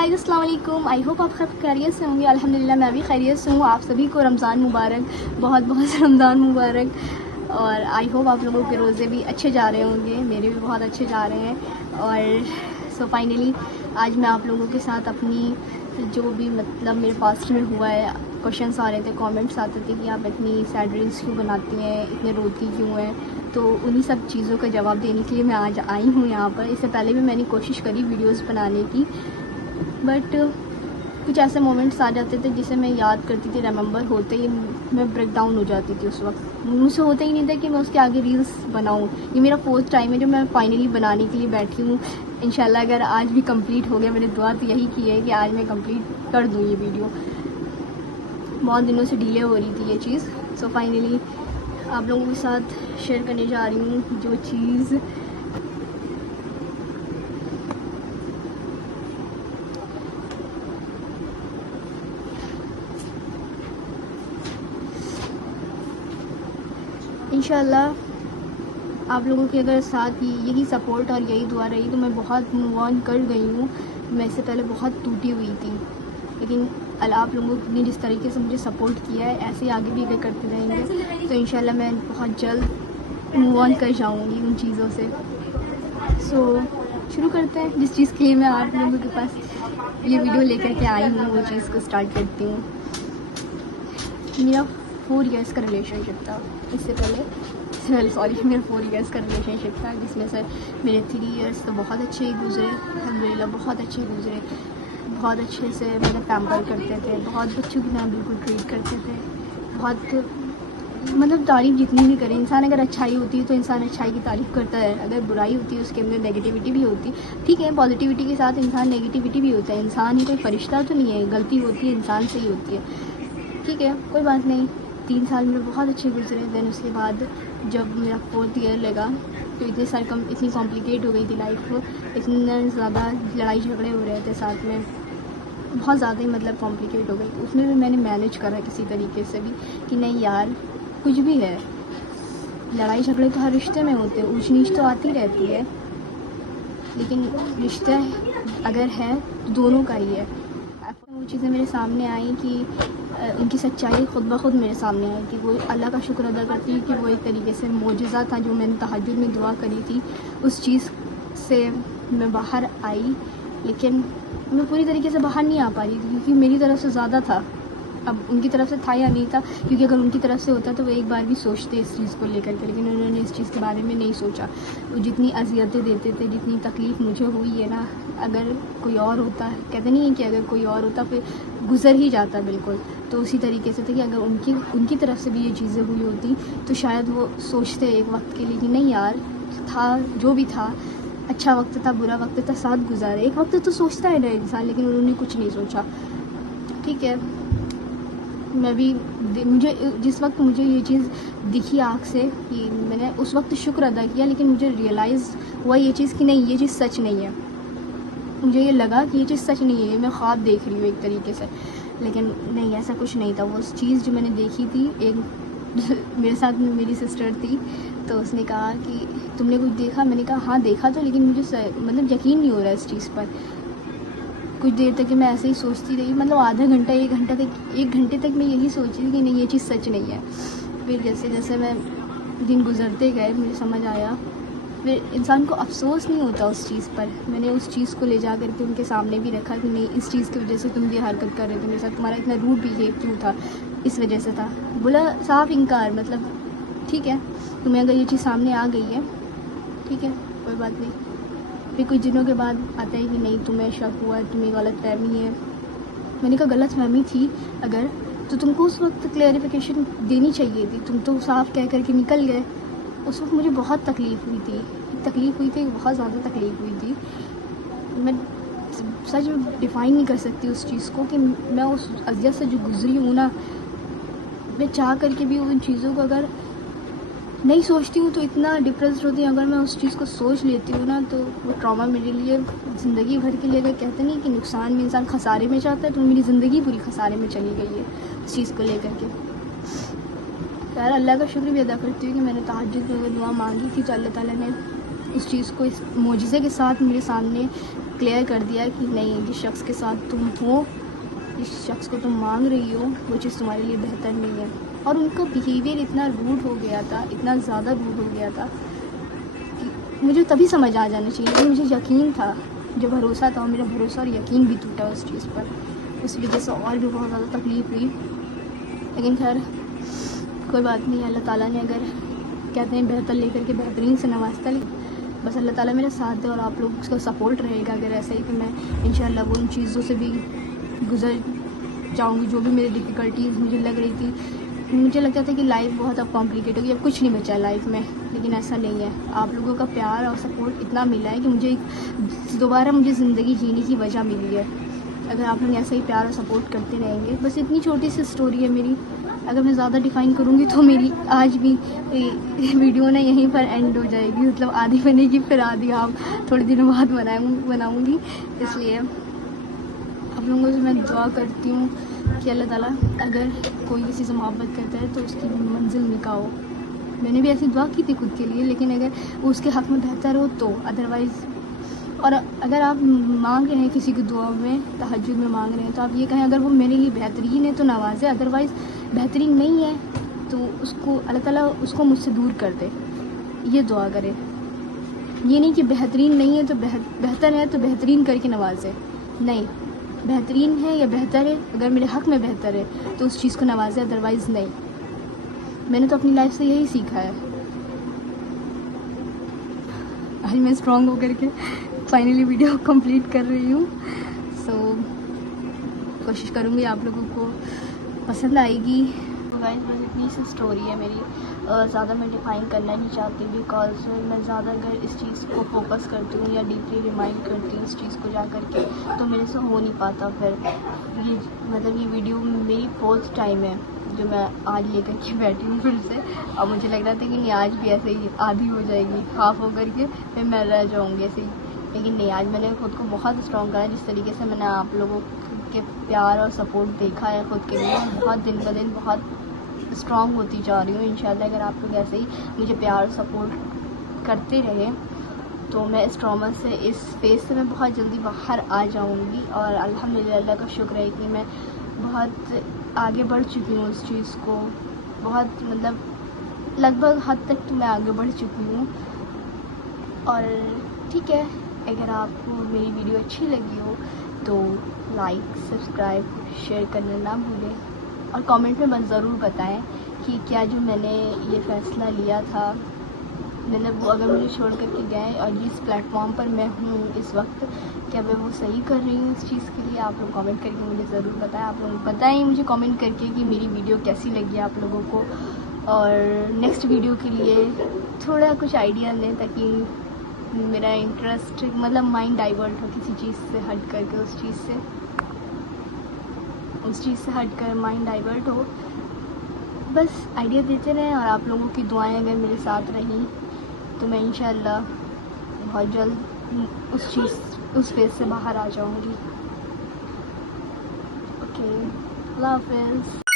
Guys, अस्सलाम वालेकुम। I hope आप सब खैरियत से होंगे। अल्हम्दुलिल्लाह मैं भी खैरियत से हूँ। आप सभी को रमज़ान मुबारक, बहुत बहुत रमज़ान मुबारक। और आई होप आप लोगों के रोज़े भी अच्छे जा रहे होंगे, मेरे भी बहुत अच्छे जा रहे हैं। और सो फाइनली आज मैं आप लोगों के साथ अपनी जो भी मतलब मेरे पास्ट में हुआ है, क्वेश्चंस आ रहे थे, कमेंट्स आते थे कि आप इतनी सैड रील्स क्यों बनाती हैं, इतने रोती क्यों हैं, तो उन्हीं सब चीज़ों का जवाब देने के लिए मैं आज आई हूँ यहाँ पर। इससे पहले भी मैंने कोशिश करी वीडियोस बनाने की, बट कुछ ऐसे मोमेंट्स आ जाते थे जिसे मैं याद करती थी, रिमेंबर होते ही मैं ब्रेक डाउन हो जाती थी। उस वक्त मुझसे होता ही नहीं था कि मैं उसके आगे रील्स बनाऊँ। ये मेरा फोर्थ टाइम है जो मैं फाइनली बनाने के लिए बैठी हूँ। इंशाल्लाह अगर आज भी कंप्लीट हो गया, मैंने दुआ तो यही की है कि आज मैं कंप्लीट कर दूँ ये वीडियो। बहुत दिनों से डिले हो रही थी ये चीज़। सो फाइनली आप लोगों के साथ शेयर करने जा रही हूँ जो चीज़ इंशाल्लाह आप लोगों के अगर साथ यही सपोर्ट और यही दुआ रही तो मैं बहुत मूव ऑन कर गई हूँ। मैं इससे पहले बहुत टूटी हुई थी, लेकिन आप लोगों ने जिस तरीके से मुझे सपोर्ट किया है ऐसे ही आगे भी अगर करते रहेंगे तो इंशाल्लाह मैं बहुत जल्द मूव ऑन कर जाऊँगी उन चीज़ों से। सो शुरू करते हैं। जिस चीज़ के लिए मैं आप लोगों के पास ये वीडियो लेकर के आई हूँ वो चीज़ को स्टार्ट करती हूँ। मेरा 4 इयर्स का रिलेशनशिप था। इससे पहले सॉरी मेरा 4 इयर्स का रिलेशनशिप था, जिसमें से मेरे 3 इयर्स तो बहुत अच्छे ही गुजरे, अल्हम्दुलिल्लाह बहुत अच्छे गुजरे। बहुत अच्छे से मतलब पैम्पर करते थे, बहुत बच्चों की तरह बिल्कुल ट्रीट करते थे। बहुत मतलब तारीफ़ जितनी भी करे इंसान, अगर अच्छाई होती है तो इंसान अच्छाई की तारीफ़ करता है, अगर बुराई होती है उसके अंदर नेगेटिविटी भी होती है। ठीक है, पॉजिटिविटी के साथ इंसान नेगेटिविटी भी होता है। इंसान ही कोई फरिश्ता तो नहीं है, गलती होती है इंसान से ही होती है। ठीक है, कोई बात नहीं। 3 साल मेरे बहुत अच्छे गुजरे। देन उसके बाद जब मेरा 4th ईयर लगा तो इतनी कॉम्प्लिकेट हो गई थी लाइफ, इतना ज़्यादा लड़ाई झगड़े हो रहे थे साथ में, बहुत ज़्यादा ही मतलब कॉम्प्लिकेट हो गई। तो उसमें भी मैंने मैनेज करा किसी तरीके से भी कि नहीं यार, कुछ भी है, लड़ाई झगड़े तो हर रिश्ते में होते हैं, ऊंच नीच तो आती रहती है, लेकिन रिश्ता अगर है तो दोनों का ही है। वो चीज़ें मेरे सामने आई कि उनकी सच्चाई खुद ब खुद मेरे सामने आई कि वो अल्लाह का शुक्र अदा करती है कि वो एक तरीके से मोजज़ा था जो मैंने तहज्जुद में दुआ करी थी, उस चीज़ से मैं बाहर आई। लेकिन मैं पूरी तरीके से बाहर नहीं आ पा रही थी क्योंकि मेरी तरफ से ज़्यादा था। अब उनकी तरफ से था या नहीं था, क्योंकि अगर उनकी तरफ से होता तो वो एक बार भी सोचते इस चीज़ को लेकर के, लेकिन उन्होंने इस चीज़ के बारे में नहीं सोचा। वो जितनी अज़ियतें देते थे, जितनी तकलीफ़ मुझे हुई है ना, अगर कोई और होता, कहते नहीं है कि अगर कोई और होता फिर गुज़र ही जाता बिल्कुल, तो उसी तरीके से था कि अगर उनकी तरफ से भी ये चीज़ें हुई होती तो शायद वो सोचते एक वक्त के लिए कि नहीं यार, था जो भी था, अच्छा वक्त था, बुरा वक्त था, साथ गुजारे। एक वक्त तो सोचता है ना इंसान, लेकिन उन्होंने कुछ नहीं सोचा। ठीक है, मैं भी मुझे जिस वक्त मुझे ये चीज़ दिखी आँख से कि मैंने उस वक्त शुक्र अदा किया, लेकिन मुझे रियलाइज़ हुआ ये चीज़ कि नहीं, ये चीज़ सच नहीं है। मुझे ये लगा कि ये चीज़ सच नहीं है, मैं ख्वाब देख रही हूँ एक तरीके से, लेकिन नहीं, ऐसा कुछ नहीं था। वो चीज़ जो मैंने देखी थी, एक मेरे साथ में मेरी सिस्टर थी, तो उसने कहा कि तुमने कुछ देखा? मैंने कहा हाँ देखा तो, लेकिन मुझे मतलब यकीन नहीं हो रहा इस चीज़ पर। कुछ देर तक मैं ऐसे ही सोचती रही, मतलब आधा घंटा 1 घंटे तक मैं यही सोची थी कि नहीं ये चीज़ सच नहीं है। फिर जैसे जैसे मैं दिन गुजरते गए मुझे समझ आया, फिर इंसान को अफसोस नहीं होता उस चीज़ पर। मैंने उस चीज़ को ले जा कर के उनके सामने भी रखा कि नहीं, इस चीज़ की वजह से तुम ये हरकत कर रहे थे मेरे साथ, तुम्हारा इतना रूड बिहेव क्यों था, इस वजह से था। बोला साफ इनकार, मतलब ठीक है, तुम्हें अगर ये चीज़ सामने आ गई है ठीक है, कोई बात नहीं। फिर कुछ दिनों के बाद आता है कि नहीं तुम्हें शक हुआ, तुम्हें गलतफहमी है। मैंने कहा गलतफहमी थी अगर, तो तुमको उस वक्त क्लैरिफिकेशन देनी चाहिए थी, तुम तो साफ कह करके निकल गए। उस वक्त मुझे बहुत तकलीफ़ हुई थी, बहुत ज़्यादा तकलीफ़ हुई थी। मैं सच में डिफ़ाइन नहीं कर सकती उस चीज़ को कि मैं उस अज़ियत से जो गुज़री हूँ ना, मैं चाह करके भी उन चीज़ों को अगर नहीं सोचती हूँ तो इतना डिप्रेस्ड होती हूँ। अगर मैं उस चीज़ को सोच लेती हूँ ना तो वो ट्रॉमा मेरे लिए ज़िंदगी भर के लिए, अगर कहते नहीं कि नुकसान में इंसान खसारे में जाता है, तो मेरी ज़िंदगी पूरी खसारे में चली गई है उस चीज़ को लेकर के। यार अल्लाह का शुक्र भी अदा करती हूँ कि मैंने तहज्जुद में दुआ मांगी थी तो अल्लाह ताला ने उस चीज़ को इस मोजिज़े के साथ मेरे सामने क्लियर कर दिया कि नहीं, जिस शख्स के साथ तुम हो, जिस शख्स को तुम मांग रही हो, वो चीज़ तुम्हारे लिए बेहतर नहीं है। और उनका बिहेवियर इतना रूड हो गया था, इतना ज़्यादा रूड हो गया था कि मुझे तभी समझ आ जाना चाहिए, लेकिन मुझे यकीन था, जो भरोसा था, मेरा भरोसा और यकीन भी टूटा उस चीज़ पर। उस वजह से और भी बहुत ज़्यादा तकलीफ़ हुई, लेकिन खैर कोई बात नहीं। अल्लाह ताला ने अगर कहते हैं बेहतर लेकर के बेहतरीन से नवाजता, बस अल्लाह ताला मेरा साथ है और आप लोग उसका सपोर्ट रहेगा अगर ऐसा ही, तो मैं इंशाल्लाह वो उन चीज़ों से भी गुजर जाऊँगी जो भी मेरी डिफ़िकल्टीज़ मुझे लग रही थी। मुझे लगता था कि लाइफ बहुत अब कॉम्प्लिकेट होगी, अब कुछ नहीं बचा लाइफ में, लेकिन ऐसा नहीं है। आप लोगों का प्यार और सपोर्ट इतना मिला है कि मुझे दोबारा मुझे ज़िंदगी जीने की वजह मिली है। अगर आप लोग ऐसा ही प्यार और सपोर्ट करते रहेंगे। बस इतनी छोटी सी स्टोरी है मेरी, अगर मैं ज़्यादा डिफ़ाइन करूँगी तो मेरी आज भी वीडियो ना यहीं पर एंड हो जाएगी, मतलब आधी बनेगी फिर आधी आप थोड़े दिनों बाद बनाऊँगी। इसलिए आप लोगों से मैं दुआ करती हूँ कि अल्लाह ताला अगर कोई किसी से मोहब्बत करता है तो उसकी मंजिल निकाह हो। मैंने भी ऐसी दुआ की थी खुद के लिए, लेकिन अगर उसके हक़ में बेहतर हो तो, अदरवाइज़। और अगर आप मांग रहे हैं किसी की दुआ में, तहज्जुद में मांग रहे हैं, तो आप ये कहें अगर वो मेरे लिए बेहतरीन है तो नवाज़े, अदरवाइज़ बेहतरीन नहीं है तो उसको अल्लाह ताला उसको मुझसे दूर कर दे, ये दुआ करें। ये नहीं कि बेहतरीन नहीं है तो बेहतर है तो बेहतरीन करके नवाज़े, नहीं, बेहतरीन है या बेहतर है, अगर मेरे हक़ में बेहतर है तो उस चीज़ को नवाज़े, अदरवाइज़ नहीं। मैंने तो अपनी लाइफ से यही सीखा है। आज मैं स्ट्रॉन्ग होकर के फाइनली वीडियो कंप्लीट कर रही हूँ। सो कोशिश करूँगी आप लोगों को पसंद आएगी। गाइस बस इतनी सी स्टोरी है मेरी, ज़्यादा मैं डिफ़ाइन करना नहीं चाहती, बिकॉज मैं ज़्यादा अगर इस चीज़ को फोकस करती हूँ या डीपली रिमाइंड करती हूँ इस चीज़ को जा कर के, तो मेरे से हो नहीं पाता। फिर ये मतलब ये वीडियो मेरी फर्स्ट टाइम है जो मैं आज लेकर के बैठी हूँ फिर से, और मुझे लग रहा था कि नहीं आज भी ऐसे ही आधी हो जाएगी, हाफ हो करके फिर मैं रह जाऊँगी ऐसे ही, लेकिन नहीं, आज मैंने खुद को बहुत स्ट्रॉन्ग करा। जिस तरीके से मैंने आप लोगों के प्यार और सपोर्ट देखा है खुद के लिए, बहुत दिन ब दिन बहुत स्ट्रॉन्ग होती जा रही हूँ इंशाल्लाह। अगर आप लोग ऐसे ही मुझे प्यार और सपोर्ट करते रहे तो मैं इस ट्रॉमा से, इस फेज़ से मैं बहुत जल्दी बाहर आ जाऊँगी। और अल्हम्दुलिल्लाह, अल्लाह का शुक्र है कि मैं बहुत आगे बढ़ चुकी हूँ उस चीज़ को, बहुत मतलब लगभग हद तक तो मैं आगे बढ़ चुकी हूँ। और ठीक है, अगर आपको मेरी वीडियो अच्छी लगी हो तो लाइक, सब्सक्राइब, शेयर करना ना भूलें, और कमेंट में बस ज़रूर बताएं कि क्या जो मैंने ये फ़ैसला लिया था, मतलब वो अगर मुझे छोड़ कर के गए और जिस प्लेटफॉर्म पर मैं हूँ इस वक्त, क्या मैं वो सही कर रही हूँ इस चीज़ के लिए। आप लोग कमेंट करके मुझे ज़रूर बताएं। आप लोग बताएं मुझे कमेंट करके कि मेरी वीडियो कैसी लगी आप लोगों को, और नेक्स्ट वीडियो के लिए थोड़ा कुछ आइडिया लें ताकि मेरा इंटरेस्ट, मतलब माइंड डाइवर्ट हो किसी चीज़ से हट करके, उस चीज़ से हट कर माइंड डाइवर्ट हो। बस आइडिया देते रहें, और आप लोगों की दुआएं अगर मेरे साथ रहीं तो मैं इंशाल्लाह बहुत जल्द उस फेज़ से बाहर आ जाऊंगी। ओके, अल्लाह हाफ़िज़।